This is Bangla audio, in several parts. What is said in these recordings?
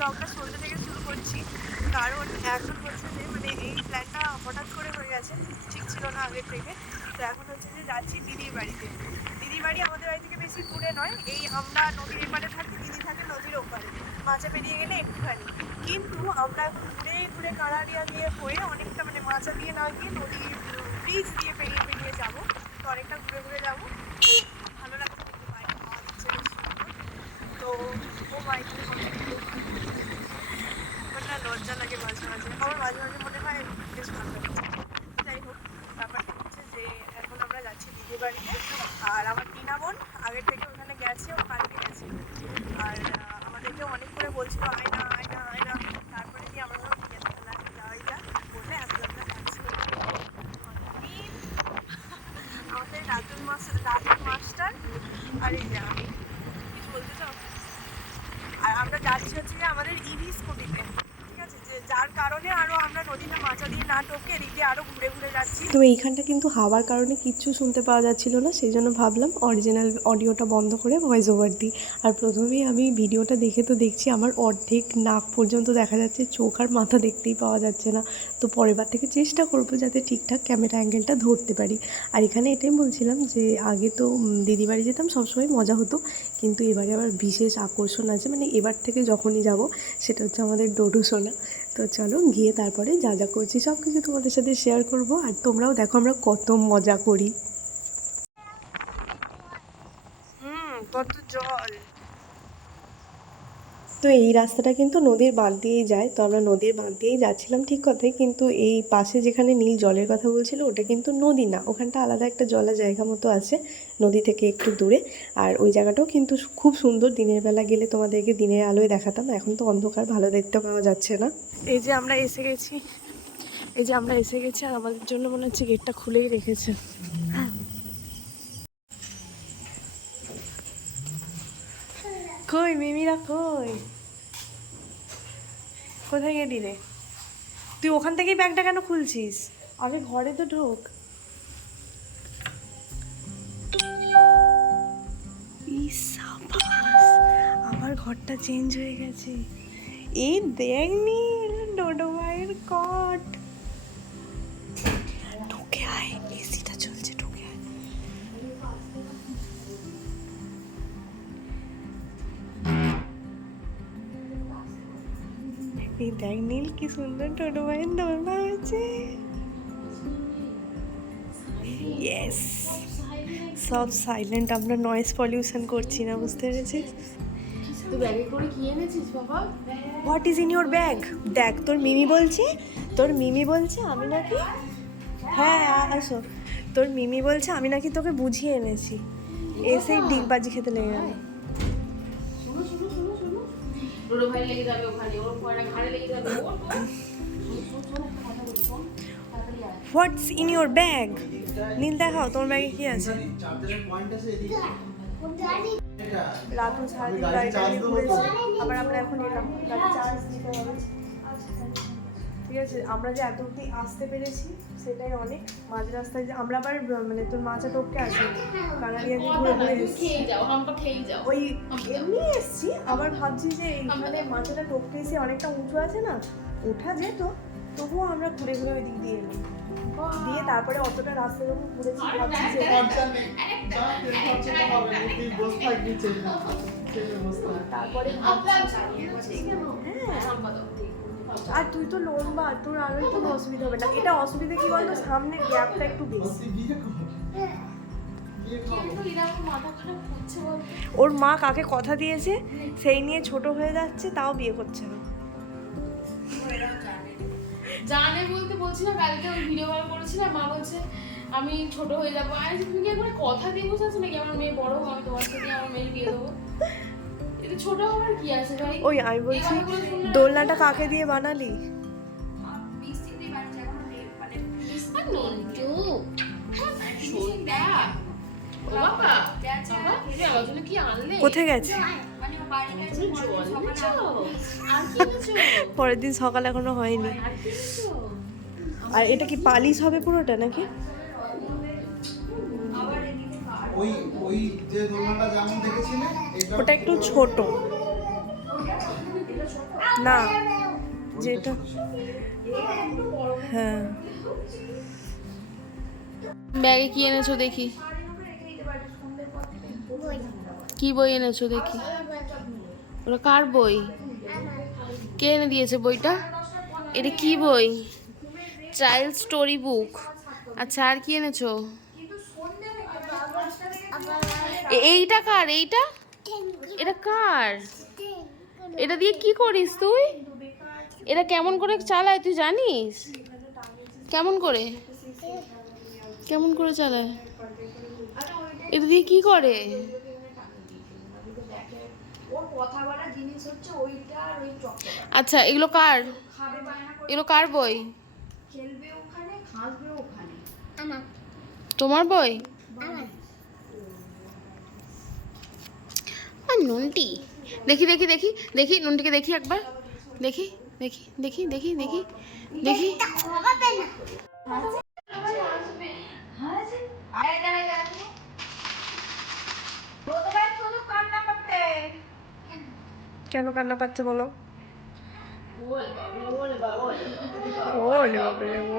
ব্লগটা সন্ধ্যে থেকে শুরু করছি, কারণ এখন হচ্ছে যে মানে এই প্ল্যানটা হঠাৎ করে হয়ে গেছে, ঠিক ছিল না আগের থেকে। তো এখন হচ্ছে যে যাচ্ছি দিদির বাড়িতে। দিদির বাড়ি আমাদের বাড়ি থেকে বেশি দূরে নয়, এই আমরা নদীর এপারে থাকি, দিদি থাকে নদীর ওপারে, মাচা পেরিয়ে গেলে একটুখানি। কিন্তু আমরা এখন ঘুরে ঘুরে কাঁড়ারিয়া দিয়ে হয়ে অনেকটা মানে মাচা দিয়ে না গিয়ে নদীর ব্রিজ দিয়ে পেরিয়ে পেরিয়ে যাবো। তো অনেকটা ঘুরে ঘুরে যাবো, ভালো লাগছে দেখতে, বাইরে হাওয়া দিচ্ছে বেশ সুন্দর। তো ও বাইরে আমার না লজ্জা লাগে মাঝে মাঝে, আমার মাঝে মাঝে মনে হয় বেশ ভালো লাগছে। যাই হোক, ব্যাপারটা হচ্ছে যে এখন আমরা যাচ্ছি দিদির বাড়িতে। আর আমার টিনা বোন আগের থেকে ওখানে গেছে, ও কালকে গেছে। আর আমাদেরকে অনেক করে বলছিল আয়না আয়না আয়না, তারপরে কি আমরা ঠিক আছে তাহলে যাওয়াই যাক বলে এখন আমরা যাচ্ছি। আমাদের রাতুল মাস্টার আর এই যে আমি, কিছু বলতে চাও? আর আমরা যাচ্ছি হচ্ছে যে আমাদের ইভি স্কুটিতে, ঠিক আছে, যে যার কারণে আরও আমরা নদীতে মাচা দিয়ে না টপকে এদিক দিয়ে আরও ঘুরে ঘুরে যাচ্ছি। তো এইখানটা কিন্তু হাওয়ার কারণে কিচ্ছু শুনতে পাওয়া যাচ্ছিল না, সেই জন্য ভাবলাম অরিজিনাল অডিওটা বন্ধ করে ভয়েস ওভার দিই। আর প্রথমেই আমি ভিডিওটা দেখে তো দেখছি আমার অর্ধেক নাক পর্যন্ত দেখা যাচ্ছে, চোখ আর মাথা দেখতেই পাওয়া যাচ্ছে না। তো পরের বার থেকে চেষ্টা করবো যাতে ঠিকঠাক ক্যামেরা অ্যাঙ্গেলটা ধরতে পারি। আর এখানে এটাই বলছিলাম যে আগে তো দিদি বাড়ি যেতাম সবসময় মজা হতো, কিন্তু এবারে আবার বিশেষ আকর্ষণ আছে, মানে এবার থেকে যখনই যাব সেটা হচ্ছে আমাদের ডোডো সোনা। তো চলো গিয়ে তারপরে যা যা করছি সব কিছু তোমাদের সাথে শেয়ার করব, আর তোমরাও দেখো আমরা কত মজা করি। কত জল। তো এই রাস্তাটা কিন্তু নদীর বাঁধ দিয়েই যায়, তো আমরা নদীর বাঁধ দিয়েই যাচ্ছিলাম ঠিক কথাই, কিন্তু এই পাশে যেখানে নীল জলের কথা বলছিল ওটা কিন্তু নদী না, ওখানটা আলাদা একটা জলা জায়গা মতো আছে নদী থেকে একটু দূরে। আর ওই জায়গাটাও কিন্তু খুব সুন্দর, দিনের বেলা গেলে তোমাদেরকে দিনের আলোয় দেখাতাম, এখন তো অন্ধকার ভালো দেখতে পাওয়া যাচ্ছে না। এই যে আমরা এসে গেছি, এই যে আমরা এসে গেছি, আর আমাদের জন্য মনে হচ্ছে গেটটা খুলেই রেখেছে। কই মিমিরা কই, কোথায় গেলি রে তুই? ওখান থেকেই ব্যাগটা কেন খুলছিস? আগে ঘরে তো ঢোক। আমার ঘরটা চেঞ্জ হয়ে গেছে। এই দেখনি ডোডো ভাইয়ের কট। ঢুকে আয়, এসিটা চলছে, ঢুকে আয়। এই দেখ নীল, কি সুন্দর ডোডো ভাইয়ের দোলনা হয়েছে। ইয়েস, সব সাইলেন্ট, আমরা নয়েজ পলিউশন করছি না, বুঝতে পেরেছিস? What is in your bag? দেখ তোর মিমি বলছে, আমি নাকি, হ্যাঁ আসো, তোর মিমি বলছে আমি নাকি তোকে বুঝিয়ে এনেছি, এসেই ডিগবাজি খেতে লেগে গেল। What's in your bag? Neel দেখাও তোমার ব্যাগে কি আছে। রাতুল সারাদিন গাড়িটা নিয়ে ঘুরেছে, আবার আমরা এখন এলাম, গাড়ি চার্জ দিতে হবে। ঠিক আছে, আমরা যে এত অব্দি আসতে পেরেছি সেটাই অনেক। মাঝ রাস্তায় যে আমরা আবার মানে তোর মাচা টপকে আসি, কানাড়িয়া দিয়ে ঘুরে ঘুরে এসছি, ওই এমনি এসছি, আবার ভাবছি যে এইখানে মাচাটা টপকে এসে অনেকটা উঁচু আছে না, ওঠা যেত, তবুও আমরা ঘুরে ঘুরে ওই দিক দিয়ে এলাম, দিয়ে তারপরে অতটা রাস্তা যখন ঘুরেছি ভাবছি যে তারপরে আর তুই তো লম্বা, তোর আরোই কোনো অসুবিধা হবে না। এটা অসুবিধা কি বলতো, সামনে গ্যাপটা একটু বেশি। ওর মা কাকে কথা দিয়েছে সেই নিয়ে ছোট হয়ে যাচ্ছে, তাও বিয়ে করছে না। জানে বলতে বলছি না, কালকে ওই ভিডিও কল করেছিলাম, মা বলছে আমি ছোট হয়ে যাবো। আর তুমি কি একবার কথা দিয়ে বসেছো নাকি আমার মেয়ে বড় হোক, আমি তোমার সাথে আমার মেয়ের বিয়ে দেবো? এটা ছোট হওয়ার কি আছে ভাই? ওই আমি বলছি দোলনাটা কাকে দিয়ে বানালি? কোথায় গেছে? পরের দিন সকাল এখনো হয়নি। আর এটা কি পালিশ হবে পুরোটা নাকি? ওটা একটু ছোট, না যেটা হ্যাঁ ব্যাগে কি এনেছো দেখি, কি বই এনেছো দেখি? ওটা কার বই? কে এনে দিয়েছে বইটা? এটা কি বই? Child story book. আচ্ছা, আর কি এনেছো? এইটা কার? এইটা এটা কার? এটা দিয়ে কি করিস তুই? এটা কেমন করে চালায় তুই জানিস? কেমন করে, কেমন করে চালায়? এটা দিয়ে কি করে? আচ্ছা, এগুলো কার? এগুলো কার বই? তোমার বই? নুনটি, দেখি দেখি দেখি দেখি নুনটিকে দেখি একবার, দেখি দেখি দেখি দেখি দেখি দেখি। কেন কান্না পাচ্ছে বলো? ওলে বাবারে ও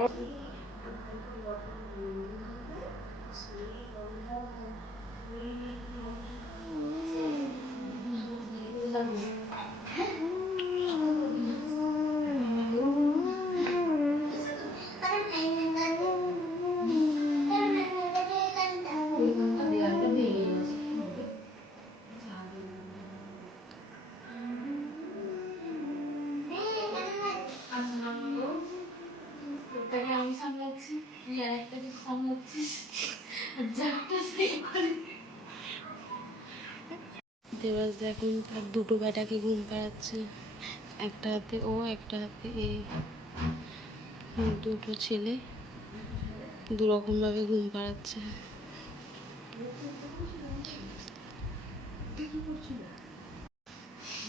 একটাকে আমি সামলাচ্ছি, তুই আর একটাকে সামলাচ্ছিস। দেবাস এখন তার দুটো বেটাকে ঘুম পাড়াচ্ছে, একটা হাতে ও, একটা হাতে এ। দুটো ছেলে দুরকম ভাবে ঘুম পাড়াচ্ছে।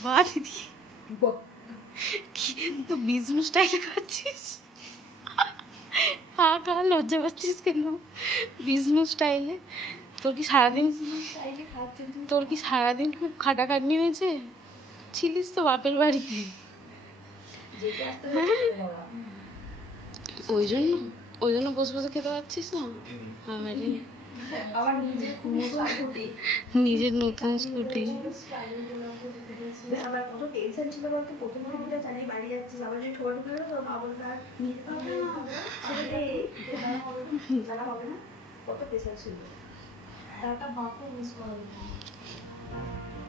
বা দিদি, তো বিজনেস স্টাইলে খাচ্ছিস? হা খা, লজ্জা পাচ্ছিস কেন? বিজনেস স্টাইলে তোর কি সারাদিন, তোর কি সারাদিন খুব খাটাখাটনি হয়েছে? ছিলিস তো বাপের বাড়িতে, হ্যাঁ? ওই জন্য, ওই জন্য বসে বসে খেতে পারছিস না? আবার নিজের নতুন স্কুটি। আমার কত টেনশন ছিল বলতো, প্রথম দিনটা চালিয়ে বাড়ি যাচ্ছিস, আবার যদি ঠোঁট ঢুকে গেলো তো আবার নিয়ে যেতে হবে, ছেড়ে দে, খেলা হবে না, কত প্রেশার ছিল। একটা বাপও মিস করা